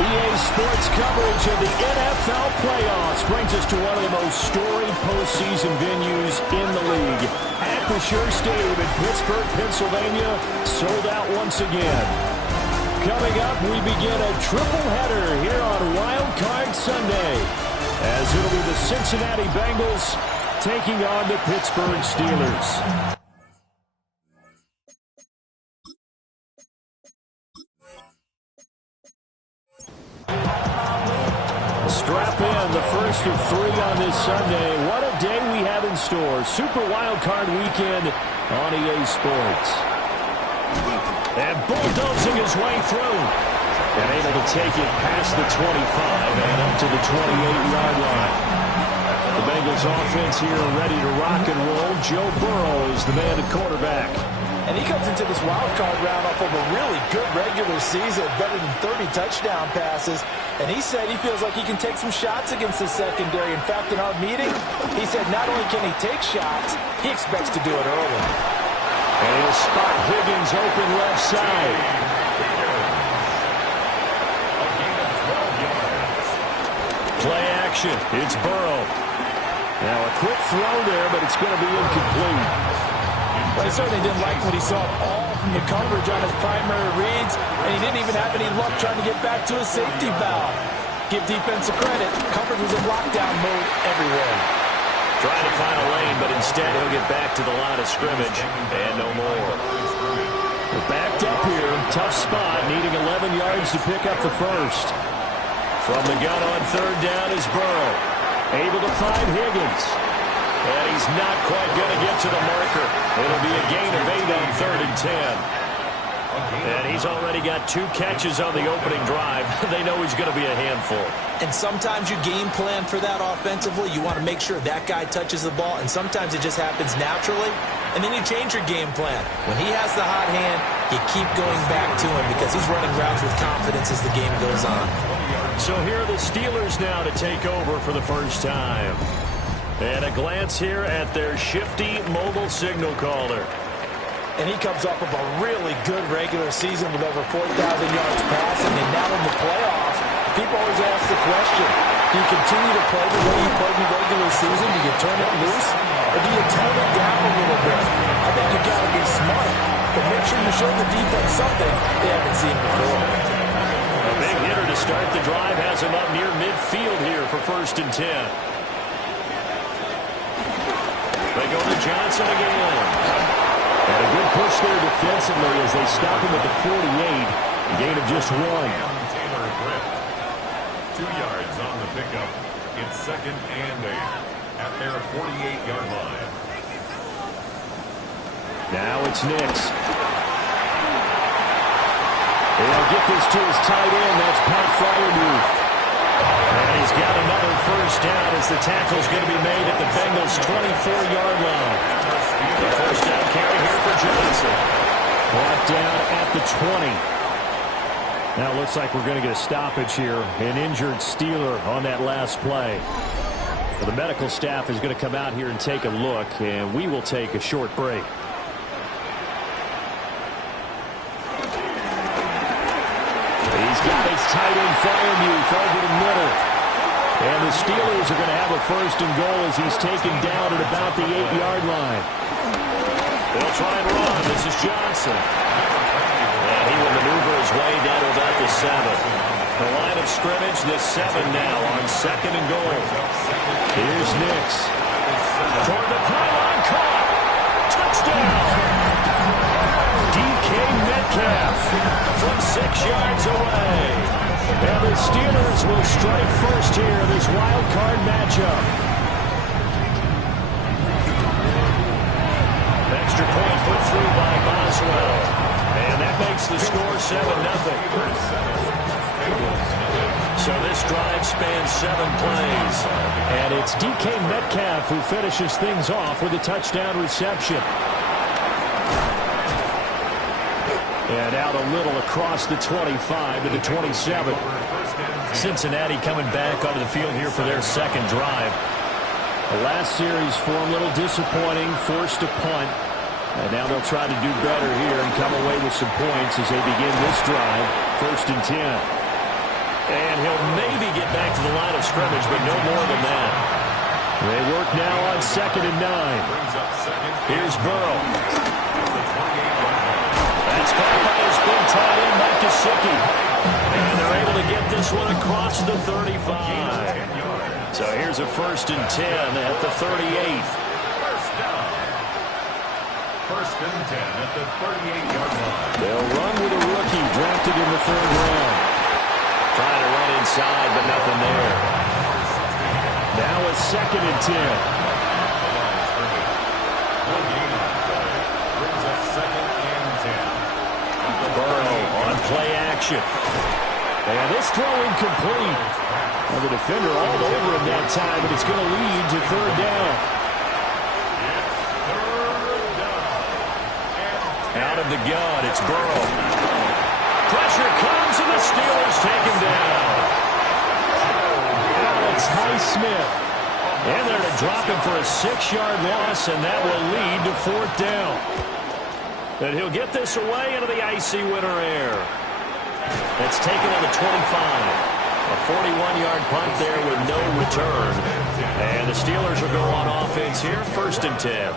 EA Sports coverage of the NFL playoffs brings us to one of the most storied postseason venues in the league. Acrisure Stadium in Pittsburgh, Pennsylvania, sold out once again. Coming up, we begin a triple header here on WildCard Sunday, as it'll be the Cincinnati Bengals taking on the Pittsburgh Steelers. Strap in, the first of three on this Sunday. What a day we have in store. Super Wildcard Weekend on EA Sports. And bulldozing his way through. And able to take it past the 25 and up to the 28-yard line. The Bengals offense here ready to rock and roll. Joe Burrow is the man at quarterback. And he comes into this wild card round off of a really good regular season, better than 30 touchdown passes. And he said he feels like he can take some shots against the secondary. In fact, in our meeting, he said not only can he take shots, he expects to do it early. And he'll spot Higgins open left side. Play action. It's Burrow. Now a quick throw there, but it's going to be incomplete. But he certainly didn't like what he saw all from the coverage on his primary reads, and he didn't even have any luck trying to get back to his safety valve. Give defense a credit. Coverage was in lockdown mode everywhere. Trying to find a lane, but instead he'll get back to the line of scrimmage, and no more. We're backed up here. Tough spot, needing 11 yards to pick up the first. From the gun on third down is Burrow. Able to find Higgins. And he's not quite going to get to the marker. It'll be a gain of 8 on 3rd and 10. And he's already got 2 catches on the opening drive. They know he's going to be a handful. And sometimes you game plan for that offensively. You want to make sure that guy touches the ball. And sometimes it just happens naturally. And then you change your game plan. When he has the hot hand, you keep going back to him because he's running routes with confidence as the game goes on. So here are the Steelers now to take over for the first time. And a glance here at their shifty mobile signal caller. And he comes off of a really good regular season with over 4,000 yards passing. And now in the playoffs, people always ask the question, do you continue to play the way you played in the regular season? Do you turn it loose? Or do you tone it down a little bit? I think you've got to be smart. But make sure you show the defense something they haven't seen before. A big hitter to start the drive has him up near midfield here for 1st and 10. They go to Johnson again. And a good push there defensively as they stop him at the 48. A gain of just 1. 2 yards on the pickup. It's 2nd and 8 at their 48-yard line. Now it's Nix. They'll get this to his tight end. That's Pat Freiermuth. And he's got another first down as the tackle's going to be made at the Bengals' 24-yard line. The first down carry here for Johnson. Brought down at the 20. Now it looks like we're going to get a stoppage here. An injured Steeler on that last play. Well, the medical staff is going to come out here and take a look, and we will take a short break. He's got his tight end Freiermuth over the middle. And the Steelers are going to have a 1st and goal as he's taken down at about the 8-yard line. They'll try and run. This is Johnson. And he will maneuver his way down to about the 7. The line of scrimmage, this 7 now on 2nd and goal. Here's Nix. Toward the pylon, caught. Touchdown. DK Metcalf from 6 yards away. And the Steelers will strike first here in this wild card matchup. Extra point put through by Boswell. And that makes the score 7-0. So this drive spans 7 plays. And it's DK Metcalf who finishes things off with a touchdown reception. And out a little across the 25 to the 27. Cincinnati coming back onto the field here for their second drive. The last series for them a little disappointing, forced to punt. And now they'll try to do better here and come away with some points as they begin this drive. 1st and 10. And he'll maybe get back to the line of scrimmage, but no more than that. They work now on 2nd and 9. Here's Burrow. That's caught by his big tight end, Mike Gesicki. And they're able to get this one across the 35. So here's a 1st and 10 at the 38. First and 10 at the 38-yard line. They'll run with a rookie drafted in the 3rd round. Trying to run inside, but nothing there. Now a 2nd and 10. Brings up 2nd and 10. Burrow on play action. And this throw incomplete. Well, the defender all over him that time, but it's going to lead to 3rd down. Out of the gun, it's Burrow. Pressure comes, and the Steelers take him down. Alex Highsmith. And they're to drop him for a 6-yard loss, and that will lead to 4th down. And he'll get this away into the icy winter air. That's taken on the 25. A 41-yard punt there with no return. And the Steelers will go on offense here, 1st and 10.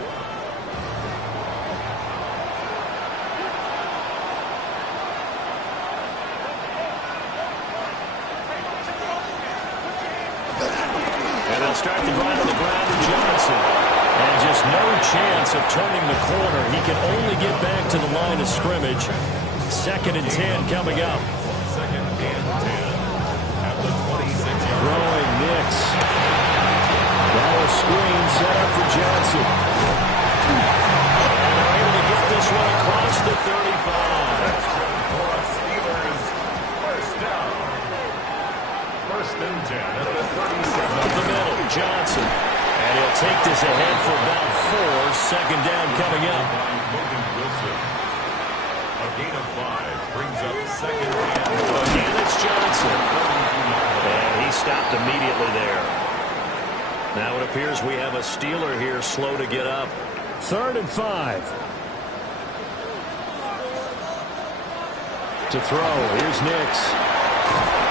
Start the drive on the ground to Johnson. And just no chance of turning the corner. He can only get back to the line of scrimmage. 2nd and 10 coming up. 2nd and 10 at the 26-yard line. Throwing Nix. Now a screen set up for Johnson. And they're able to get this one across the 35. Steelers, 1st down. 1st and 10 at the 37. Up the middle, Johnson. And he'll take this ahead for about 4. 2nd down coming up. Wilson. A gain of 5 brings up 2nd and 1. Again, it's Johnson. And he stopped immediately there. Now it appears we have a Steeler here slow to get up. 3rd and 5. To throw, here's Nix.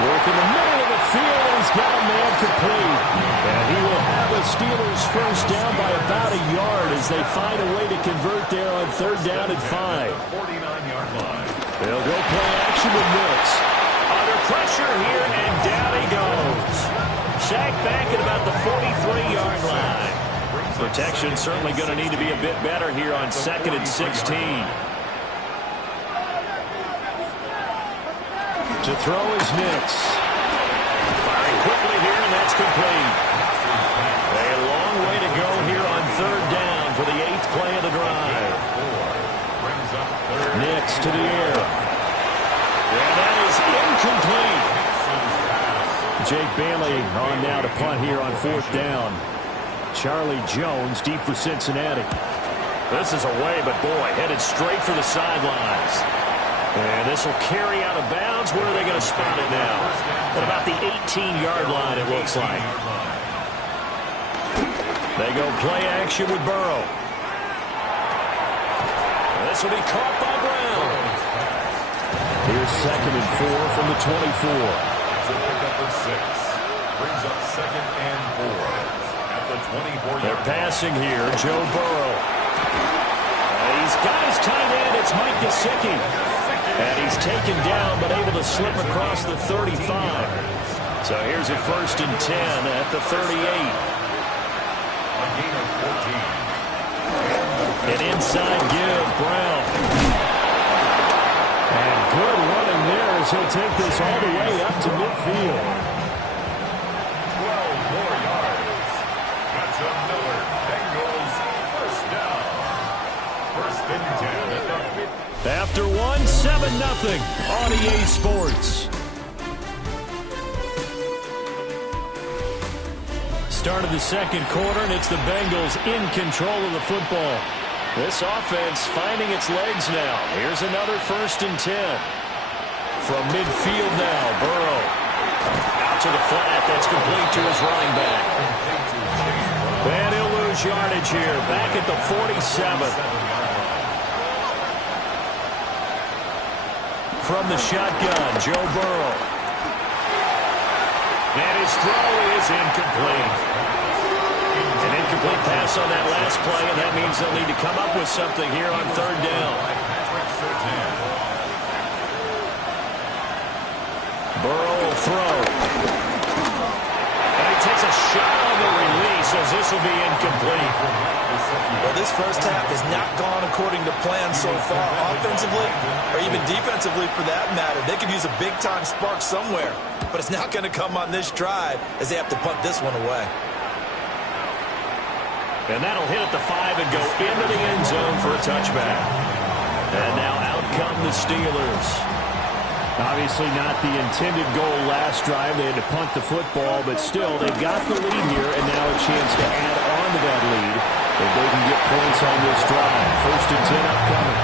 Work in the middle of the field, and he's got a man complete. And he will have a Steelers 1st down by about a yard as they find a way to convert there on 3rd down and 5. 49-yard line. They'll go play action with Nix. Under pressure here, and down he goes. Sacked back at about the 43-yard line. Protection certainly going to need to be a bit better here on 2nd and 16. To throw is Nix. Firing quickly here, and that's complete. A long way to go here on 3rd down for the 8th play of the drive. Nix to the air. And that is incomplete. Jake Bailey on now to punt here on 4th down. Charlie Jones deep for Cincinnati. This is away, but boy, headed straight for the sidelines. And this will carry out of bounds. Where are they going to spot it now? At about the 18-yard line, it looks like. They go play action with Burrow. This will be caught by Brown. Here's 2nd and 4 from the 24. So pick up a 6. Brings up 2nd and 4 at the 24-yard line. They're passing here. Joe Burrow. He's got his tight end. It's Mike Gesicki. And he's taken down, but able to slip across the 35. So here's a 1st and 10 at the 38. A gain of 14. An inside give, Brown. And good running there as he'll take this all the way up to midfield. 12 more yards. That's another Bengals 1st down. 1st and 10 at the 50. After 7-0 on EA Sports. Start of the 2nd quarter, and it's the Bengals in control of the football. This offense finding its legs now. Here's another 1st and 10. From midfield now, Burrow. to the flat. That's complete to his running back. And he'll lose yardage here. Back at the 47. From the shotgun, Joe Burrow. And his throw is incomplete. An incomplete pass on that last play, and that means they'll need to come up with something here on third down. Burrow will throw. And he takes a shot on the release as this will be incomplete. Well, this first half has not gone according to plan so far, offensively or even defensively for that matter. They could use a big-time spark somewhere, but it's not going to come on this drive as they have to punt this one away. And that'll hit at the 5 and go into the end zone for a touchback. And now out come the Steelers. Obviously not the intended goal last drive. They had to punt the football, but still, they've got the lead here, and now a chance to add on to that lead if they can get points on this drive. 1st and 10 upcoming.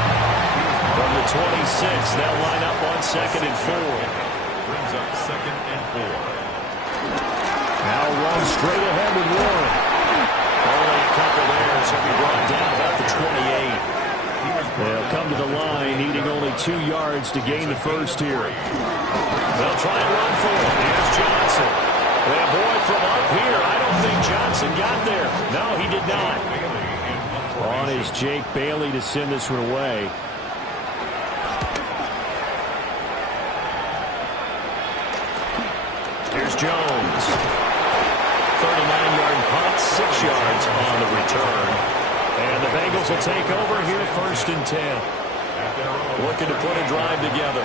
From the 26, they'll line up on 2nd and 4. Brings up 2nd and 4. Now run straight ahead with Warren. Only a couple there, so he'll be brought down about the 28. They'll come to the line, needing only 2 yards to gain the first here. They'll try and run for it. Here's Johnson. And boy, from up here, I don't think Johnson got there. No, he did not. On is Jake Bailey to send this one away. Here's Jones. 39-yard punt, 6 yards on the return. And the Bengals will take over here 1st and 10. Looking to put a drive together.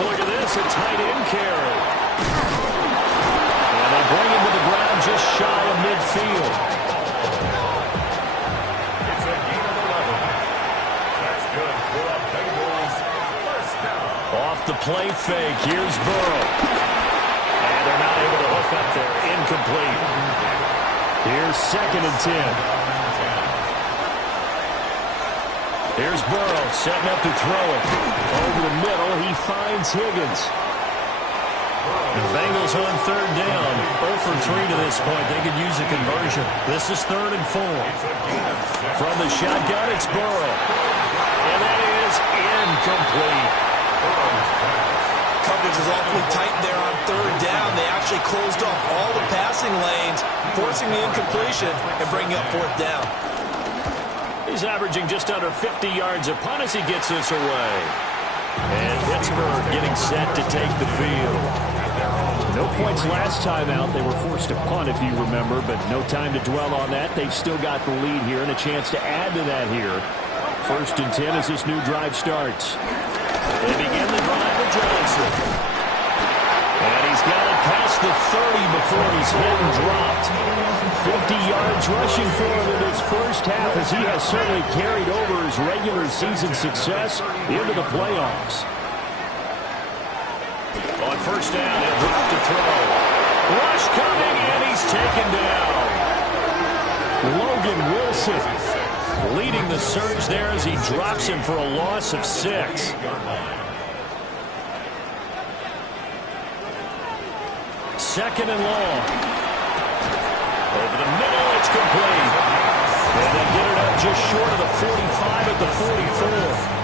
Look at this, a tight end carry. And they bring him to the ground just shy of midfield. It's a gain of 11. That's good for the Bengals. 1st down. Off the play fake, here's Burrow. And they're not able to hook up there. Incomplete. Here's 2nd and 10. Here's Burrow setting up to throw it. Over the middle, he finds Higgins. The Bengals on 3rd down. 0 for 3 to this point. They could use a conversion. This is 3rd and 4. From the shotgun, it's Burrow. And that is incomplete. Coverage is awfully tight there on 3rd down. They actually closed off all the passing lanes, forcing the incompletion and bringing up 4th down. He's averaging just under 50 yards a punt as he gets this away. And Pittsburgh getting set to take the field. No points last time out. They were forced to punt, if you remember, but no time to dwell on that. They've still got the lead here and a chance to add to that here. 1st and 10 as this new drive starts. They begin the drive with Johnson. And he's got it past the 30 before he's hit and dropped. 50 yards rushing for him in his first half as he has certainly carried over his regular season success into the playoffs. On 1st down, he'll drop to throw. Rush coming, and he's taken down. Logan Wilson leading the surge there as he drops him for a loss of 6. Second and long. Over the middle, it's complete. And they get it up just short of the 45 at the 44.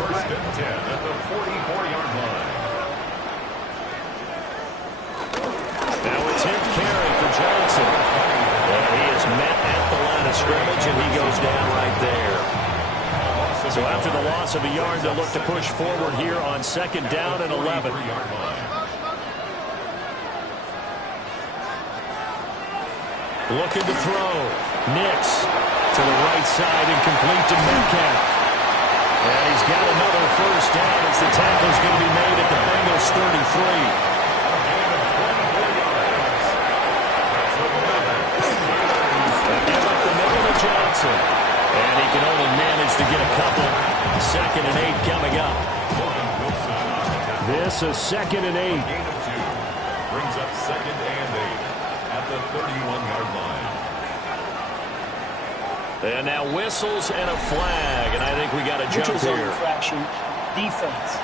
1st and 10 at the 44-yard line. Now it's hit carry for Johnson. And he is met at the line of scrimmage, and he goes down right there. So after the loss of a yard, they'll look to push forward here on 2nd down and 11. Looking to throw. Nix to the right side and complete to Metcalf. And he's got another 1st down as the tackle's going to be made at the Bengals 33. Johnson. And he can only manage to get a couple. 2nd and 8 coming up. This is 2nd and 8. Brings up 2nd and 8 at the 31-yard line. And now whistles and a flag, and I think we got a jump Neutral zone here. infraction. Defense.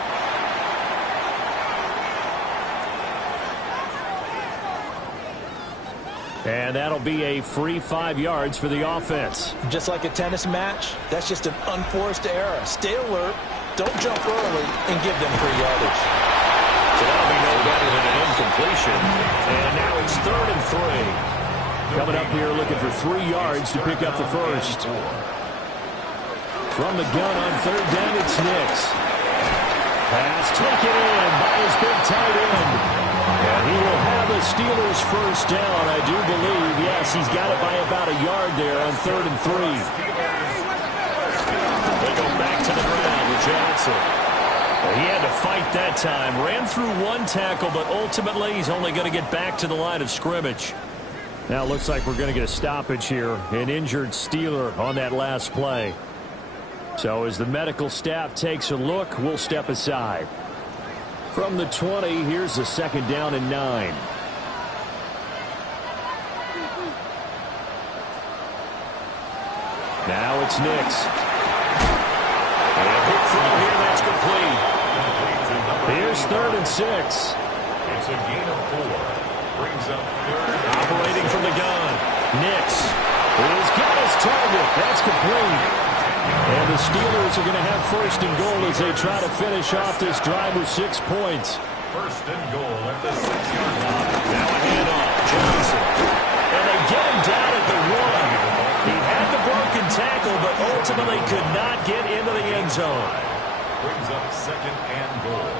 And that'll be a free 5 yards for the offense. Just like a tennis match, that's just an unforced error. Stay alert, don't jump early, and give them free yardage. So that'll be no better than an incompletion. And now it's 3rd and 3. Coming up here looking for 3 yards to pick up the first. From the gun on 3rd down, it's Nix. Pass taken in by his big tight end. And he will have the Steelers first down, I do believe. Yes, he's got it by about a yard there on 3rd and 3. They go back to the ground with Johnson. He had to fight that time. Ran through 1 tackle, but ultimately he's only going to get back to the line of scrimmage. Now it looks like we're going to get a stoppage here. An injured Steeler on that last play. So as the medical staff takes a look, we'll step aside. From the 20, here's the 2nd down and 9. Now it's Nix. And a big throw here, that's complete. Here's 3rd and 6. It's a gain of 4. Brings up 3rd. Operating from the gun. Nix. He's got his target. That's complete. And the Steelers are going to have 1st and goal as they try to finish off this drive with 6 points. 1st and goal at the 6-yard line. Now a handoff. Johnson. And they get him down at the 1. He had the broken tackle, but ultimately could not get into the end zone. Brings up 2nd and goal.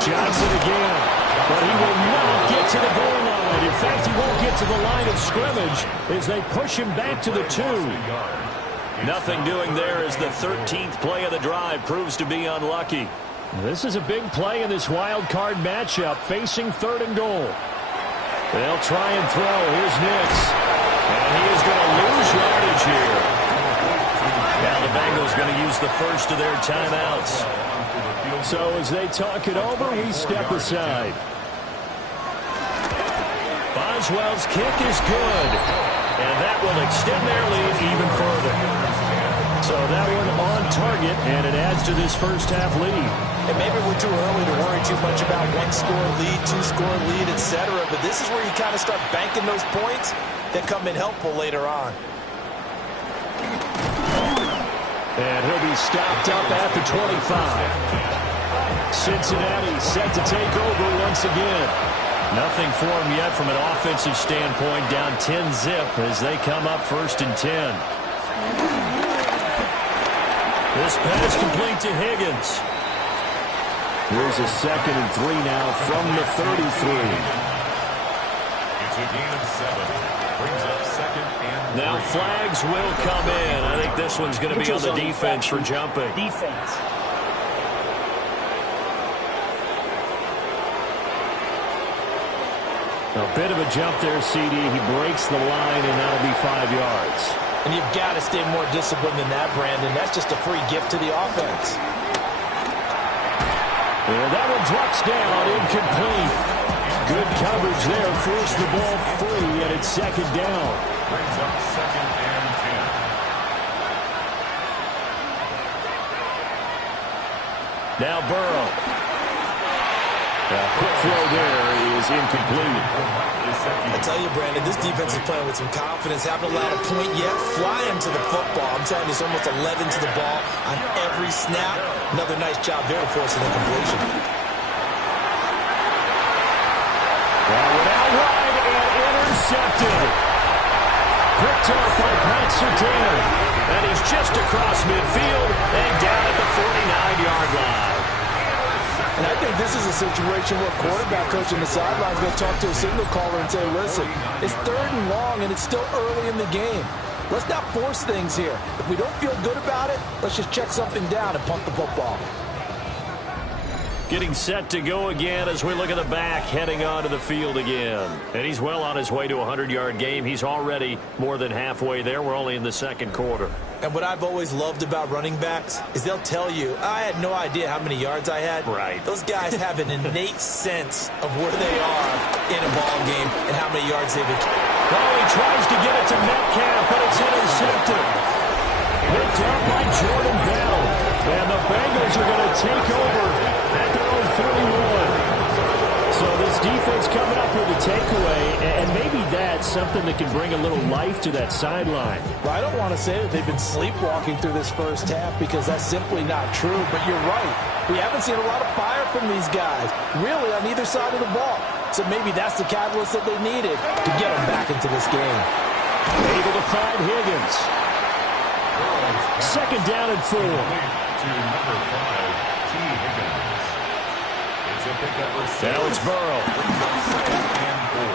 Johnson again. But he will not get to the goal line. In fact, he won't get to the line of scrimmage as they push him back to the 2. Nothing doing there as the 13th play of the drive proves to be unlucky. This is a big play in this wild card matchup, facing 3rd and goal. They'll try and throw. Here's Nix. And he is going to lose yardage here. Now the Bengals going to use the first of their timeouts. So as they talk it over, we step aside. Boswell's kick is good. And that will extend their lead even further. So that one on target, and it adds to this first half lead. And maybe we're too early to worry too much about 1-score lead, 2-score lead, etc. But this is where you kind of start banking those points that come in helpful later on. And he'll be stopped up at the 25. Cincinnati set to take over once again. Nothing for him yet from an offensive standpoint, down 10-zip as they come up 1st and 10. This pass complete to Higgins. Here's a 2nd and 3 now from the 33. It's a gain of 7. Brings up 2nd and 3. Now flags will come in. I think this one's going to be on the defense for jumping. Defense. A bit of a jump there, CD. He breaks the line, and that'll be 5 yards. And you've got to stay more disciplined than that, Brandon. That's just a free gift to the offense. And that one drops down, incomplete. Good coverage there, forced the ball free, and it's 2nd down. Brings up 2nd and 10. Now Burrow. A quick throw there is incomplete. I tell you, Brandon, this defense is playing with some confidence. Haven't allowed a point yet. Flying to the football. I'm telling you, it's almost 11 to the ball on every snap. Another nice job there forcing the completion. That went out wide and intercepted. Picked off by Pat Surtain. And he's just across midfield and down at the 49-yard line. And I think this is a situation where quarterback coach on the sideline is going to talk to a signal caller and say, listen, it's 3rd and long and it's still early in the game. Let's not force things here. If we don't feel good about it, let's just check something down and punt the football. Getting set to go again as we look at the back, heading onto the field again. And he's well on his way to a 100-yard game. He's already more than halfway there. We're only in the 2nd quarter. And what I've always loved about running backs is they'll tell you, I had no idea how many yards I had. Right. Those guys have an innate sense of where they are in a ball game and how many yards they've Oh, he tries to get it to Metcalf, but it's intercepted. Picked up by Jordan Bell. And the Bengals are going to take over at their own 41. So this defense coming up with a takeaway, and maybe that's something that can bring a little life to that sideline. Well, I don't want to say that they've been sleepwalking through this first half because that's simply not true, but you're right. We haven't seen a lot of fire from these guys, really on either side of the ball. So maybe that's the catalyst that they needed to get them back into this game. Able to find Higgins. Second down and 4. To number 5, T. Higgins. It's a pickup for 6. Now it's Burrow. And 4.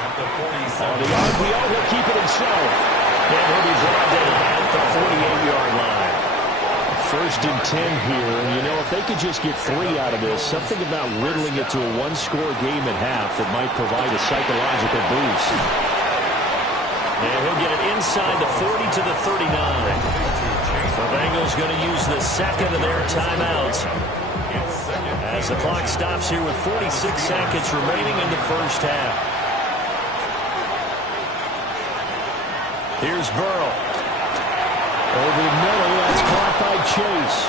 At the 47. On the RPO, he'll keep it himself. And he'll be brought down at the 48-yard line. First and 10 here. And, you know, if they could just get 3 out of this, something about whittling it to a one-score game at half that might provide a psychological boost. And he'll get it inside the 40 to the 39. The Bengals going to use the second of their timeouts as the clock stops here with 46 seconds remaining in the first half. Here's Burrow. Over the middle, that's caught by Chase.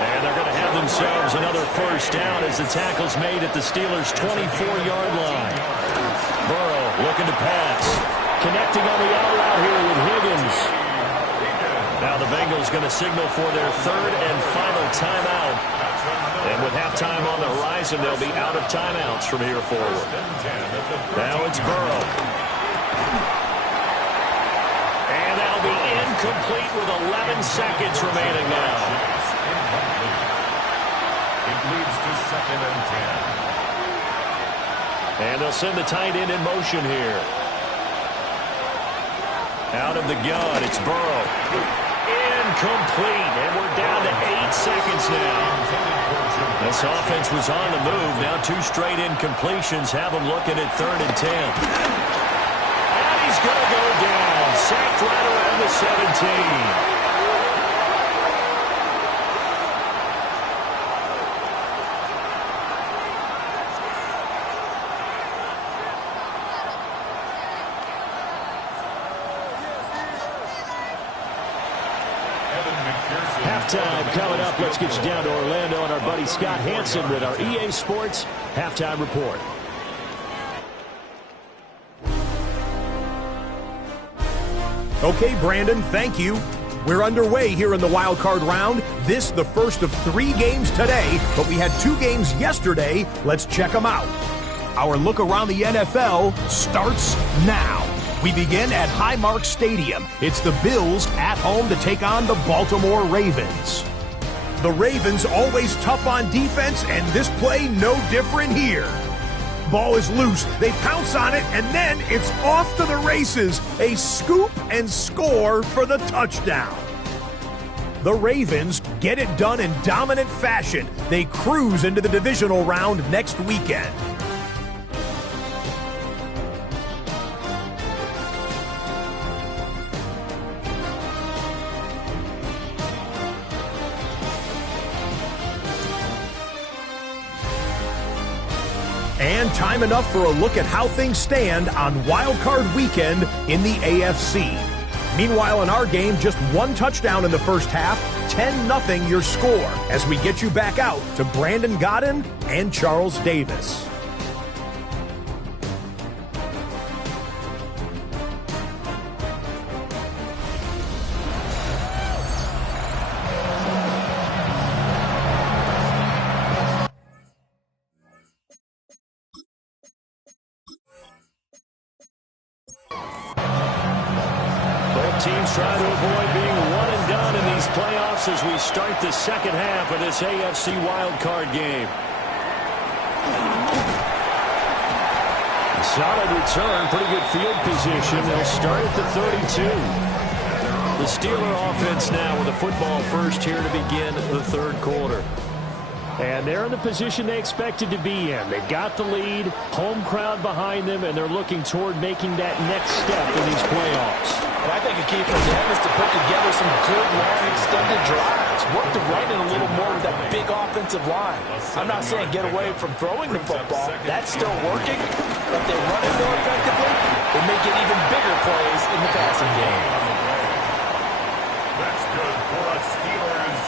And they're going to have themselves another first down as the tackle's made at the Steelers' 24-yard line. Burrow looking to pass. Connecting on the out route here with Higgins. Now the Bengals going to signal for their third and final timeout. And with halftime on the horizon, they'll be out of timeouts from here forward. Now it's Burrow. And that'll be incomplete with 11 seconds remaining now. It leads to second and 10. And they'll send the tight end in motion here. Out of the gun, it's Burrow. Incomplete, and we're down to 8 seconds now. This offense was on the move. Now 2 straight incompletions have them looking at third and 10. And he's going to go down. Sacked right around the 17. Halftime coming up. Let's get you down to Orlando and our buddy Scott Hansen with our EA Sports Halftime Report. Okay, Brandon, thank you. We're underway here in the wild card round. This the first of 3 games today, but we had 2 games yesterday. Let's check them out. Our look around the NFL starts now. We begin at Highmark Stadium. It's the Bills at home to take on the Baltimore Ravens. The Ravens always tough on defense, and this play no different here. Ball is loose. They pounce on it, and then it's off to the races. A scoop and score for the touchdown. The Ravens get it done in dominant fashion. They cruise into the divisional round next weekend. And time enough for a look at how things stand on Wild Card Weekend in the AFC. Meanwhile, in our game, just 1 touchdown in the first half, 10-0 your score, as we get you back out to Brandon Godden and Charles Davis. Teams trying to avoid being one and done in these playoffs as we start the second half of this AFC wildcard game. Solid return, pretty good field position. They'll start at the 32. The Steeler offense now with a football first here to begin the third quarter. And they're in the position they expected to be in. They've got the lead, home crowd behind them, and they're looking toward making that next step in these playoffs. And I think a key for them is to put together some good, long, extended drives. Work the right in a little more with that big offensive line. I'm not saying get away from throwing the football. That's still working. But if they run it more effectively, they may get even bigger plays in the passing game. That's good for a Steelers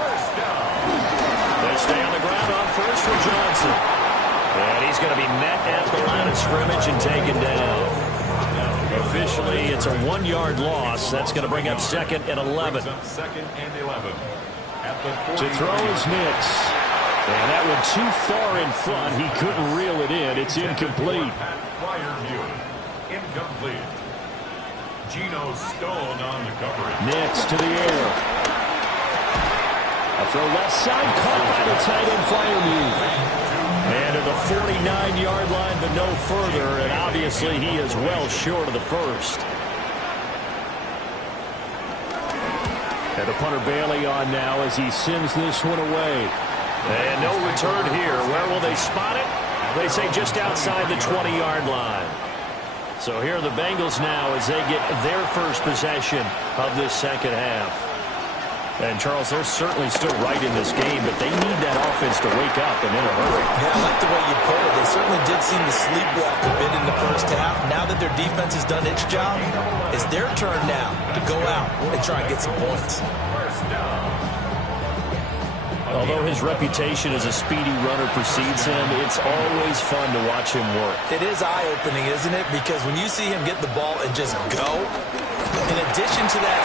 first down. They stay on the ground on first for Johnson. And he's going to be met at the line of scrimmage and taken down. Officially, it's a 1-yard loss. That's going to bring up 2nd and 11. Second and 11. To throw is Nix. And that one too far in front. He couldn't reel it in. It's incomplete. Incomplete. Geno Stone on the coverage. Nix to the air. A throw left side, caught by the tight end Freiermuth. And to the 49-yard line, but no further. And obviously, he is well short of the first. And the punter Bailey on now as he sends this one away. And no return here. Where will they spot it? They say just outside the 20-yard line. So here are the Bengals now as they get their first possession of this second half. And, Charles, they're certainly still right in this game, but they need that offense to wake up and in a hurry. Yeah, I like the way you put it. They certainly did seem to sleepwalk a bit in the first half. Now that their defense has done its job, it's their turn now to go out and try and get some points. Although his reputation as a speedy runner precedes him, it's always fun to watch him work. It is eye-opening, isn't it? Because when you see him get the ball and just go, in addition to that...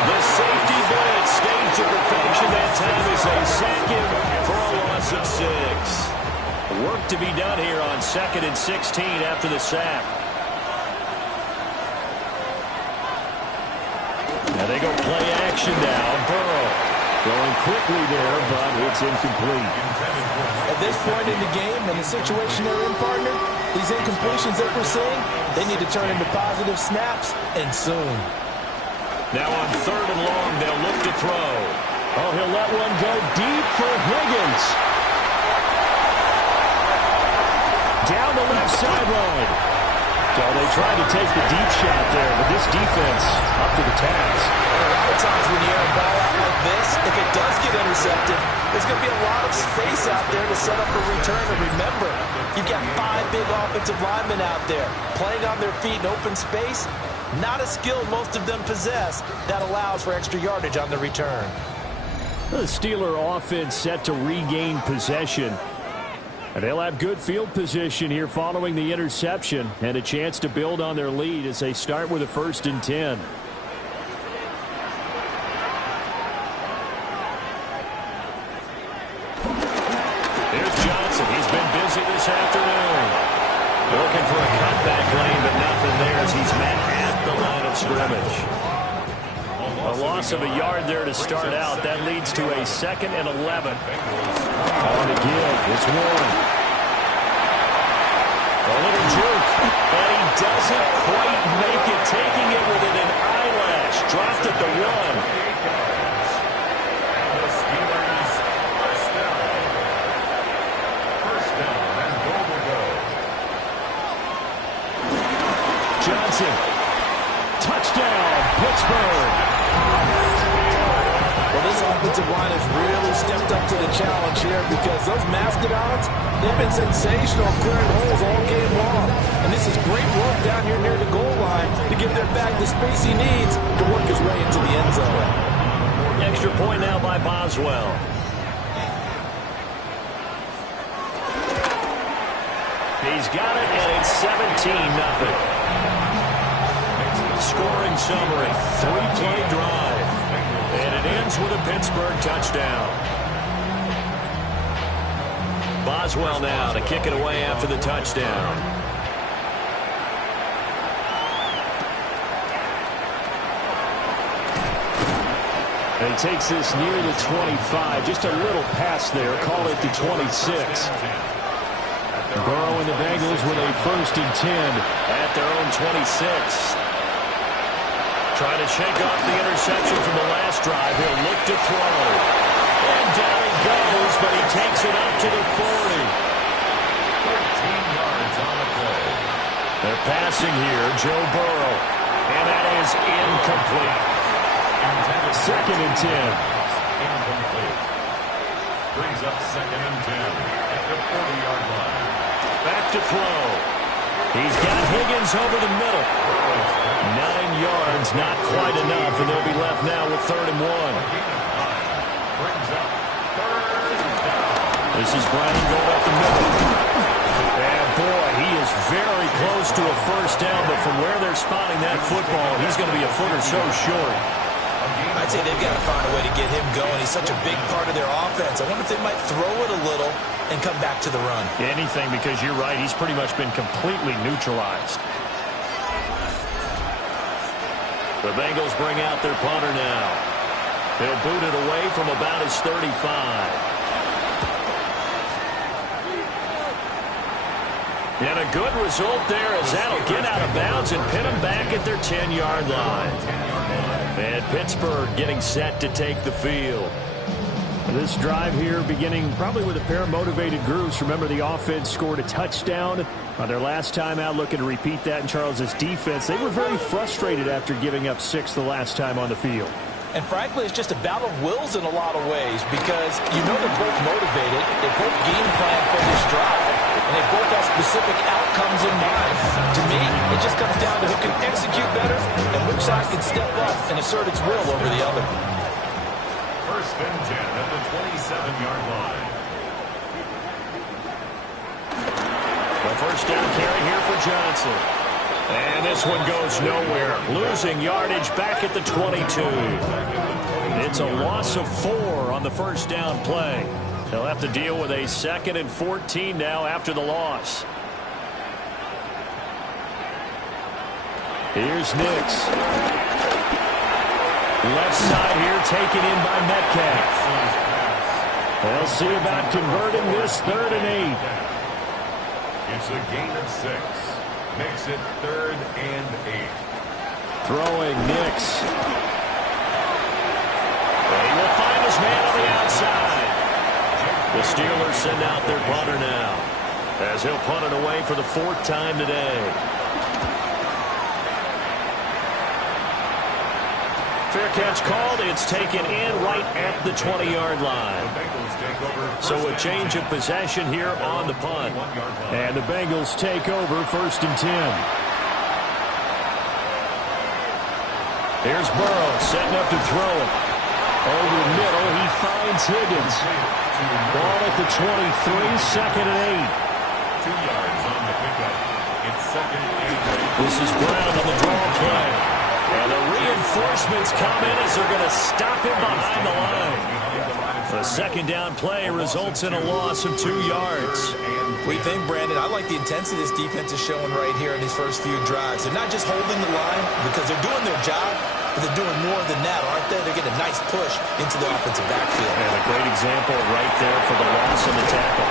The safety blitz staged to perfection that time as they sack him for a loss of 6. Work to be done here on 2nd and 16 after the sack. Now they go play action now. Burrow throwing quickly there, but it's incomplete. At this point in the game, in the situation they're in, partner, these incompletions that we're seeing, they need to turn into positive snaps, and soon. Now on 3rd and long, they'll look to throw. Oh, he'll let one go deep for Higgins. Down the left sideline. So they tried to take the deep shot there, but this defense up to the task. And a lot of times when you air a ball out like this, if it does get intercepted, there's going to be a lot of space out there to set up a return. And remember, you've got 5 big offensive linemen out there playing on their feet in open space. Not a skill most of them possess that allows for extra yardage on the return. The Steeler offense set to regain possession. And they'll have good field position here following the interception and a chance to build on their lead as they start with a 1st and 10. Here's Johnson. He's been busy this afternoon. Looking for a cutback lane, but nothing there as he's met at the line of scrimmage. A loss of a yard there to start out. That leads to a 2nd and 11. On the give, it's Warren. A little juke, and he doesn't quite make it, taking it within an eyelash. Dropped at the 1. Johnson. Touchdown, Pittsburgh. Well, this offensive line has really stepped up to the challenge here because those Mastodons, they've been sensational clearing holes all game long. And this is great work down here near the goal line to give their back the space he needs to work his way into the end zone. Extra point now by Boswell. He's got it, and it's 17-0. Scoring summary, 3-play drive. And it ends with a Pittsburgh touchdown. Boswell now to kick it away after the touchdown. And he takes this near the 25. Just a little pass there. Call it the 26. Burrow and the Bengals with a 1st and 10 at their own 26. Trying to shake off the interception from the last drive. He'll look to throw. And down he goes passing here, Joe Burrow. And that is incomplete. 2nd and 10. Incomplete. Brings up 2nd and 10 at the 40-yard line. Back to throw. He's got Higgins over the middle. 9 yards, not quite enough, and they'll be left now with 3rd and 1. Brings up 3rd down. This is Brown going up the middle. And boy, he is very close to a 1st down, but from where they're spotting that football, he's going to be a foot or so short. I'd say they've got to find a way to get him going. He's such a big part of their offense. I wonder if they might throw it a little and come back to the run. Anything, because you're right, he's pretty much been completely neutralized. The Bengals bring out their punter now. He'll boot it away from about his 35. And a good result there as that'll get out of bounds and pin them back at their 10-yard line. And Pittsburgh getting set to take the field. This drive here beginning probably with a pair of motivated groups. Remember, the offense scored a touchdown on their last time out, looking to repeat that in Charles's defense. They were very frustrated after giving up 6 the last time on the field. And frankly, it's just a battle of wills in a lot of ways because you know they're both motivated. They both game plan for this drive, and they both have specific outcomes in mind. To me, it just comes down to who can execute better and which side can step up and assert its will over the other. 1st and 10 at the 27-yard line. The 1st down carry here for Johnson. And this one goes nowhere. Losing yardage back at the 22. It's a loss of 4 on the 1st down play. They'll have to deal with a 2nd and 14 now after the loss. Here's Nix. Left side here taken in by Metcalf. They'll see about converting this 3rd and 8. It's a gain of 6. Makes it 3rd and 8. Throwing Nix. He will find his man on the outside. The Steelers send out their punter now, as he'll punt it away for the 4th time today. Fair catch called. It's taken in right at the 20-yard line. So a change of possession here on the punt. And the Bengals take over 1st and 10. Here's Burrow setting up to throw it. Over the middle, he finds Higgins. Ball at the 23, 2nd and 8. 2 yards on the pickup. It's 2nd and 8. This is Brown on the draw play. And the reinforcements come in as they're going to stop him behind the line. The 2nd down play results in a loss of 2 yards. What do you think, Brandon? I like the intensity this defense is showing right here in these first few drives. They're not just holding the line because they're doing their job, but they're doing more than that, aren't they? They're getting a nice push into the offensive backfield. And a great example right there for the loss of the tackle.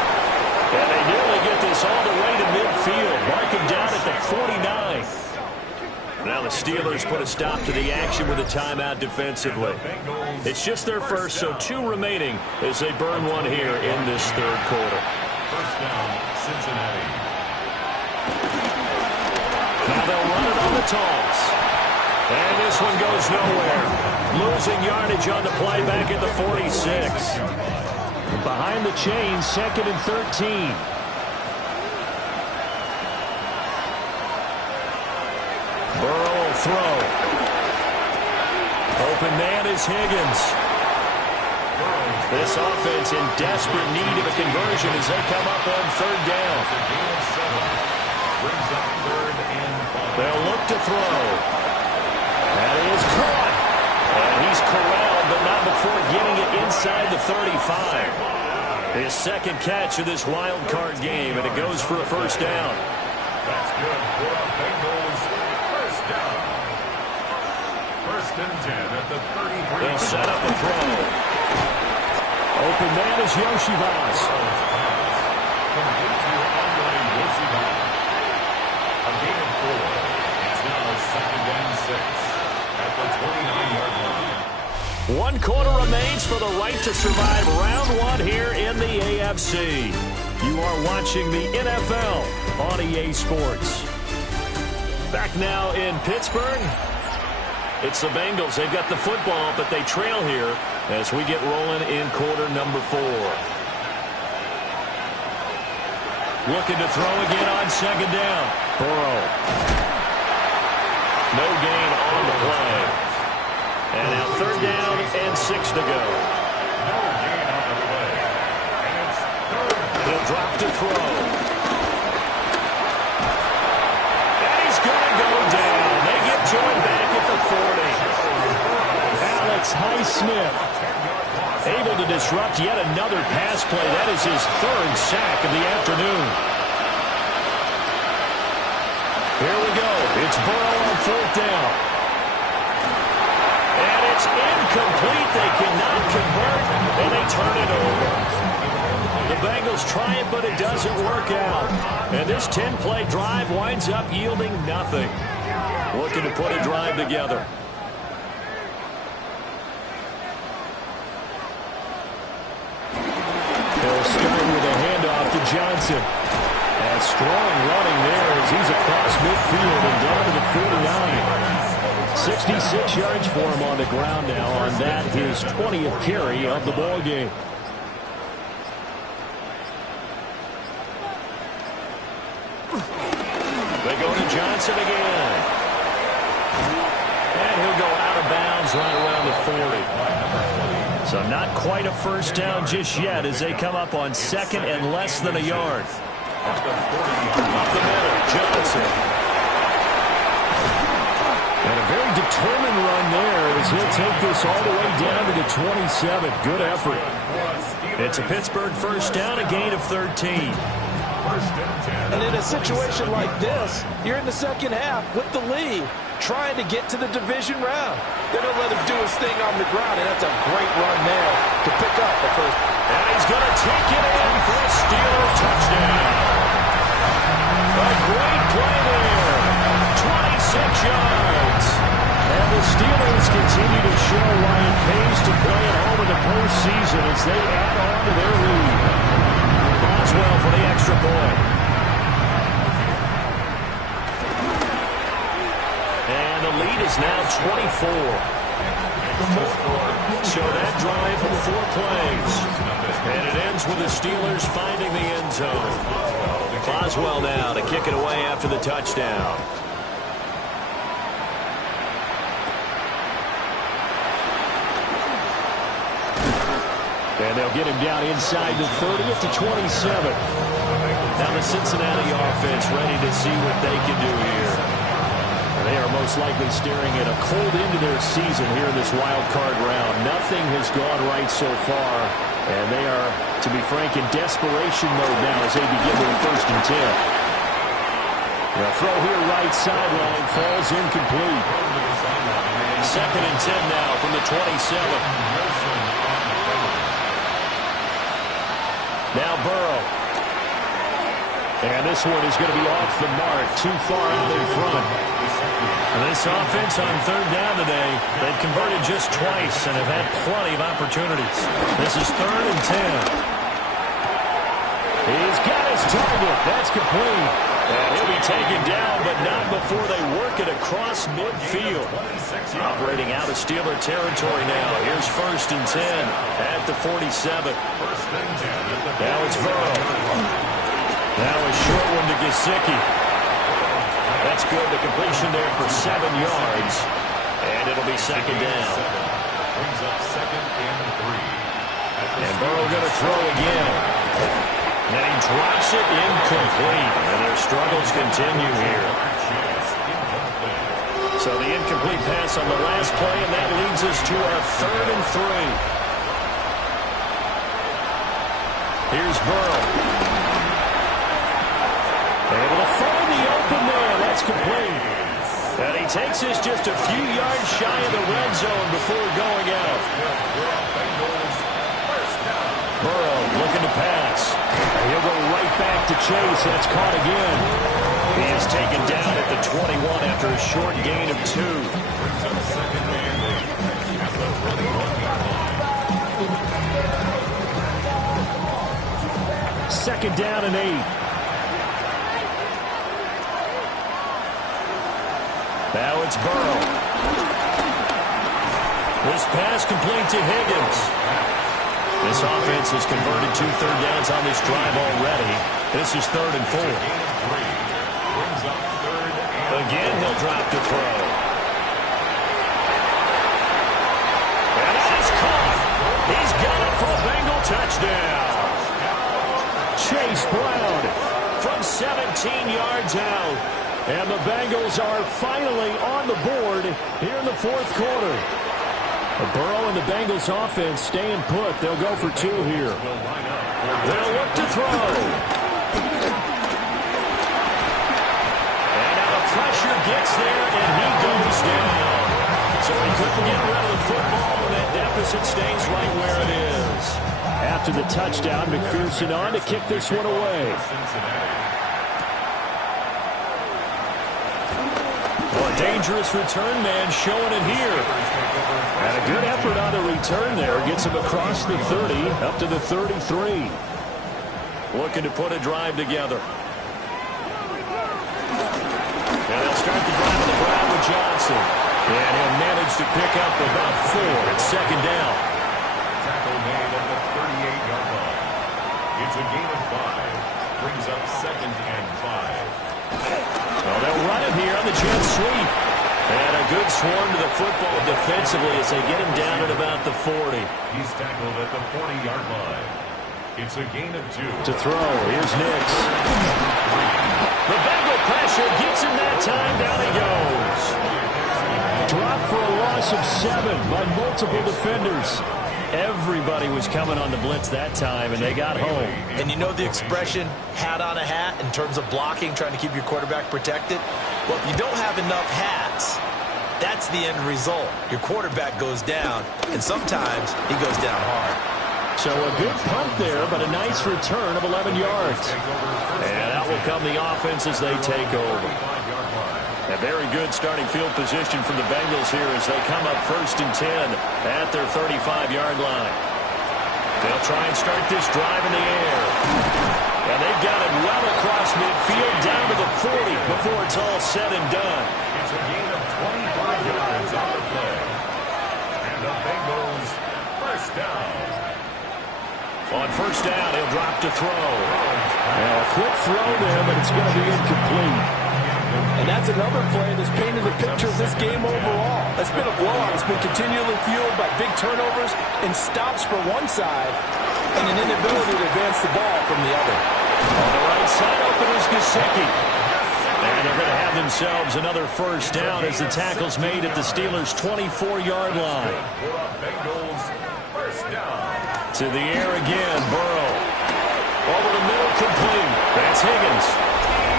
And they nearly get this all the way to midfield. Mark him down at the 49. Now the Steelers put a stop to the action with a timeout defensively. It's just their first, so 2 remaining as they burn one here in this 3rd quarter. 1st down, Cincinnati. Now they'll run it on the toss. And this one goes nowhere. Losing yardage on the play back at the 46. Behind the chains, 2nd and 13. Burrow will throw. Open man is Higgins. This offense in desperate need of a conversion as they come up on 3rd down. Brings up 3rd and 5. They'll look to throw. That is caught. And he's corralled, but not before getting it inside the 35. His 2nd catch of this wild card game, and it goes for a 1st down. That's good for a Bengals 1st down. 1st and 10 at the 33. They'll set up a throw. Open man is Yoshivas. Complete to Andre Yoshivas. A gain of 4. It's now 2nd and 6 at the 29-yard line. 1 quarter remains for the right to survive round 1 here in the AFC. You are watching the NFL on EA Sports. Back now in Pittsburgh. It's the Bengals. They've got the football, but they trail here as we get rolling in quarter number 4. Looking to throw again on second down. Burrow. No gain on the play. And now third down and 6 to go. No gain on the play. And it's third. He'll drop to throw. And he's going to go down. They get joined back at the 40. Alex Highsmith able to disrupt yet another pass play. That is his 3rd sack of the afternoon. Here we go. It's Burrow on 4th down. And it's incomplete. They cannot convert, and they turn it over. The Bengals try it, but it doesn't work out. And this 10-play drive winds up yielding nothing. Looking to put a drive together. They'll start with a handoff to Johnson. And strong running there as he's across midfield and down to the 49. 66 yards for him on the ground now on that, his 20th carry of the ball game. They go to Johnson again. And he'll go out of bounds right around the 40. So not quite a first down just yet as they come up on 2nd and less than a yard. Up the middle, Johnson. And a very determined run there as he'll take this all the way down to the 27. Good effort. It's a Pittsburgh first down, a gain of 13. And in a situation like this, you're in the second half with the lead, trying to get to the division round. They don't let him do his thing on the ground, and that's a great run there to pick up the first. And he's going to take it in for a Steeler touchdown. A great play there. 26 yards. And the Steelers continue to show why it pays to play at home in the postseason as they add on to their lead. Boswell for the extra point. And the lead is now 24. So that drive of 4 plays. And it ends with the Steelers finding the end zone. Boswell now to kick it away after the touchdown. And they'll get him down inside the 30 at the 27. Now the Cincinnati offense ready to see what they can do here. They are most likely staring at a cold end to their season here in this wild card round. Nothing has gone right so far, and they are, to be frank, in desperation mode now as they begin with 1st and 10. The throw here right sideline falls incomplete. 2nd and 10 now from the 27. Now Burrow. And this one is going to be off the mark, too far out in front. And this offense on 3rd down today, they've converted just twice and have had plenty of opportunities. This is 3rd and 10. He's got his target. That's complete. And he'll be taken down, but not before they work it across midfield. Operating out of Steeler territory now. Here's 1st and 10 at the 47. Now it's Burrow. Now a short one to Gesicki. That's good. The completion there for 7 yards. And it'll be 2nd down. Brings up 2nd and 3. And Burrow going to throw again. And he drops it incomplete. And their struggles continue here. So the incomplete pass on the last play, and that leads us to our 3rd and 3. Here's Burrow. Able to find the open man. That's complete. And he takes this just a few yards shy of the red zone before going out. Burrow looking to pass. And he'll go right back to Chase. That's caught again. He is taken down at the 21 after a short gain of 2. Second down and 8. Now it's Burrow. This pass complete to Higgins. This offense has converted 2 third downs on this drive already. This is 3rd and 4. Again, he'll drop to throw. And that is caught. He's got it for a Bengal touchdown. Chase Brown from 17 yards out. And the Bengals are finally on the board here in the 4th quarter. Burrow and the Bengals offense staying put. They'll go for 2 here. They'll look to throw. And now the pressure gets there, and he goes down. So he couldn't get rid of the football, and that deficit stays right where it is. After the touchdown, McPherson on to kick this one away. Well, a dangerous return man showing it here. And a good effort on the return there. Gets him across the 30, up to the 33. Looking to put a drive together. And they'll start the drive on the ground with Johnson. And he'll manage to pick up about 4 at 2nd down. Tackle made at the 38-yard line. It's a gain of 5. Brings up 2nd and 5. Well, they'll run it here on the jet sweep. And a good swarm to the football defensively as they get him down at about the 40. He's tackled at the 40-yard line. It's a gain of 2. To throw, here's Nix. The Bengal pressure gets him that time. Down he goes. Dropped for a loss of 7 by multiple defenders. Everybody was coming on the blitz that time, and they got home. And you know the expression, hat on a hat, in terms of blocking, trying to keep your quarterback protected? Well, if you don't have enough hats, that's the end result. Your quarterback goes down, and sometimes he goes down hard. So a good punt there, but a nice return of 11 yards. And out will come the offense as they take over. A very good starting field position from the Bengals here as they come up 1st and 10 at their 35-yard line. They'll try and start this drive in the air. And they've got it well across midfield down to the 40 before it's all said and done. It's a gain of 25 yards on the play. And the Bengals first down. On 1st down, he'll drop to throw. Now a quick throw to him, and it's going to be incomplete. And that's another play that's painted the picture of this game overall. It's been a blowout. It's been continually fueled by big turnovers and stops for one side and an inability to advance the ball from the other. On the right side, open is Gesicki. And they're going to have themselves another 1st down as the tackle's made at the Steelers' 24-yard line. Bengals first down. To the air again, Burrow. Over the middle, complete. That's Higgins.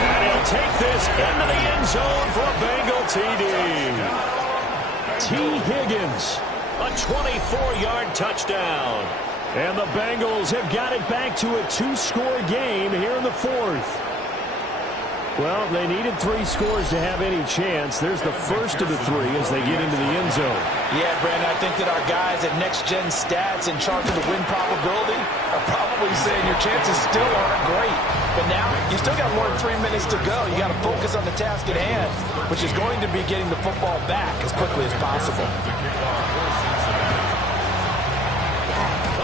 And he'll take this into the end zone for a Bengal TD. T. Higgins, a 24-yard touchdown. And the Bengals have got it back to a 2-score game here in the 4th. Well, they needed 3 scores to have any chance. There's the first of the 3 as they get into the end zone. Yeah, Brandon, I think that our guys at Next Gen Stats in charge of the win probability are probably saying your chances still aren't great. But now you still got more than 3 minutes to go. You got to focus on the task at hand, which is going to be getting the football back as quickly as possible.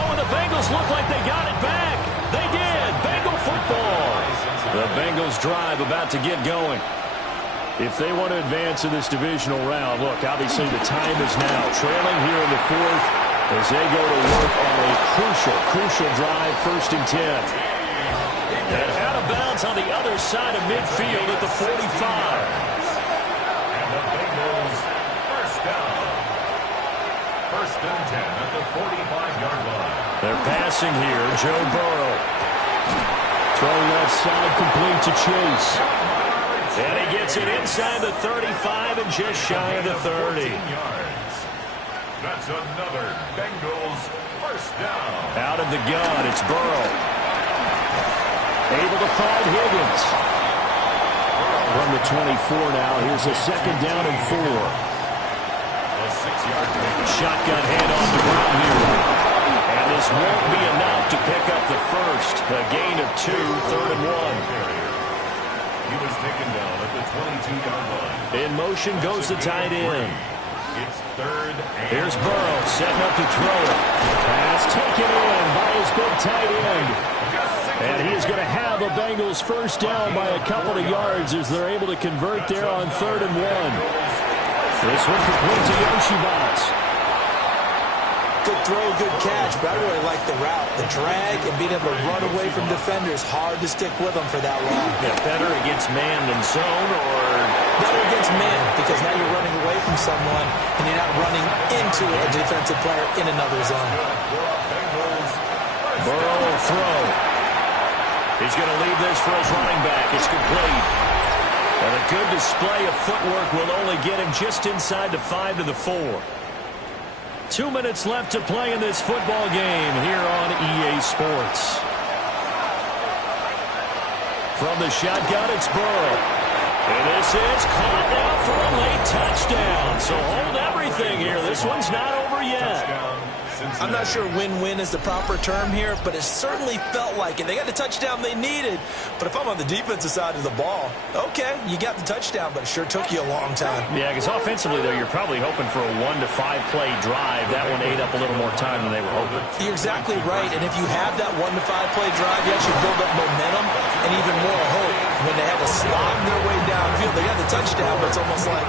Oh, and the Bengals look like they got it back. They did. Bengal football. The Bengals drive about to get going. If they want to advance in this divisional round, look, obviously the time is now. Trailing here in the 4th as they go to work on a crucial drive, 1st and 10. And out of bounds on the other side of midfield at the 45. And the Bengals first down. 1st and 10 at the 45-yard line. They're passing here. Joe Burrow. Throw left side complete to Chase. And he gets it inside the 35 and just shy of the 30. That's another Bengals first down. Out of the gun, it's Burrow. Able to find Higgins. From the 24 now, here's a 2nd down and 4. A 6-yard Shotgun handoff to Brown here. And this won't be enough to pick up the first. A gain of 2, 3rd and 1. He was taken down at the 22-yard line. In motion goes the tight end. It's third and Here's Burrow setting up to throw it. Pass taken in by his big tight end. And he is going to have a Bengals first down by a couple of yards as they're able to convert there on 3rd and 1. This one complete to Yoshibas. Good throw, good catch, but I really like the route. The drag and being able to run away from defenders, hard to stick with them for that long. Yeah, better against man than zone, or better against man, because now you're running away from someone and you're not running into a defensive player in another zone. Burrow will throw. He's going to leave this for his running back. It's complete. And a good display of footwork will only get him just inside the 5 to the 4. 2 minutes left to play in this football game here on EA Sports. From the shotgun, it's Burrow. And this is caught now for a late touchdown. So hold everything here. This one's not over yet. I'm not sure win-win is the proper term here, but it certainly felt like it. They got the touchdown they needed, but if I'm on the defensive side of the ball, okay, you got the touchdown, but it sure took you a long time. Yeah, because offensively, though, you're probably hoping for a 1 to 5 play drive. That one ate up a little more time than they were hoping. You're exactly right, and if you have that 1 to 5 play drive, you actually build up momentum and even more hope when they have a slog their way downfield. They got the touchdown, but it's almost like,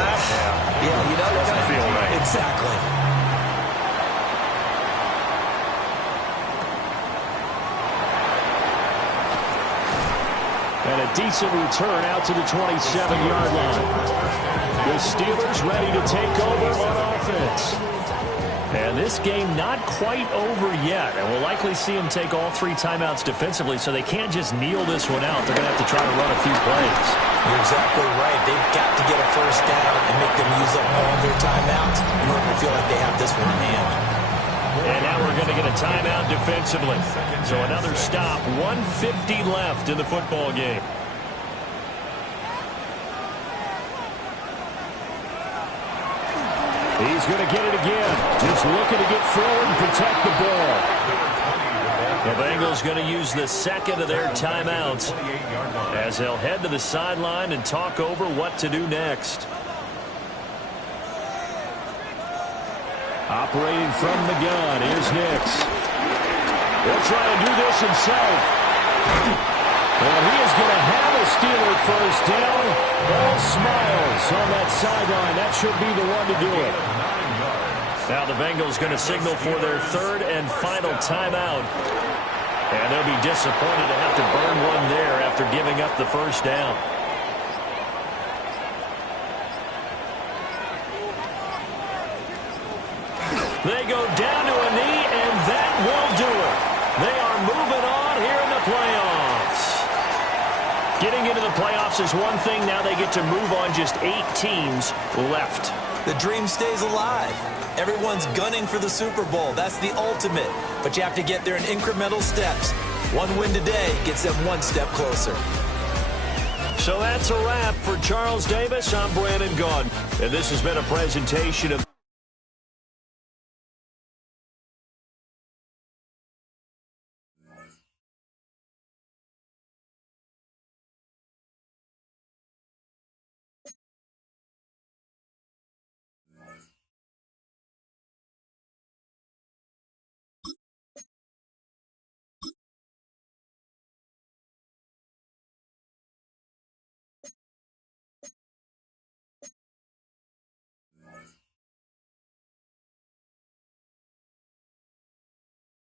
yeah, you know, doesn't feel right. Exactly. And a decent return out to the 27-yard line. The Steelers ready to take over on offense. And this game not quite over yet. And we'll likely see them take all 3 timeouts defensively, so they can't just kneel this one out. They're going to have to try to run a few plays. You're exactly right. They've got to get a first down and make them use up all their timeouts in order to feel like they have this one in hand. And now we're going to get a timeout defensively. So another stop, 1:50 left in the football game. He's going to get it again. Just looking to get forward and protect the ball. The Bengals going to use the second of their timeouts as they'll head to the sideline and talk over what to do next. Operating from the gun, here's Nix. He'll try to do this himself. Well, he is going to have a Steeler first down. All smiles on that sideline. That should be the one to do it. Now the Bengals going to signal for their 3rd and final timeout. And they'll be disappointed to have to burn one there after giving up the first down. They go down to a knee, and that will do it. They are moving on here in the playoffs. Getting into the playoffs is one thing. Now they get to move on. Just 8 teams left. The dream stays alive. Everyone's gunning for the Super Bowl. That's the ultimate. But you have to get there in incremental steps. One win today gets them 1 step closer. So that's a wrap for Charles Davis. I'm Brandon Gaudin, and this has been a presentation of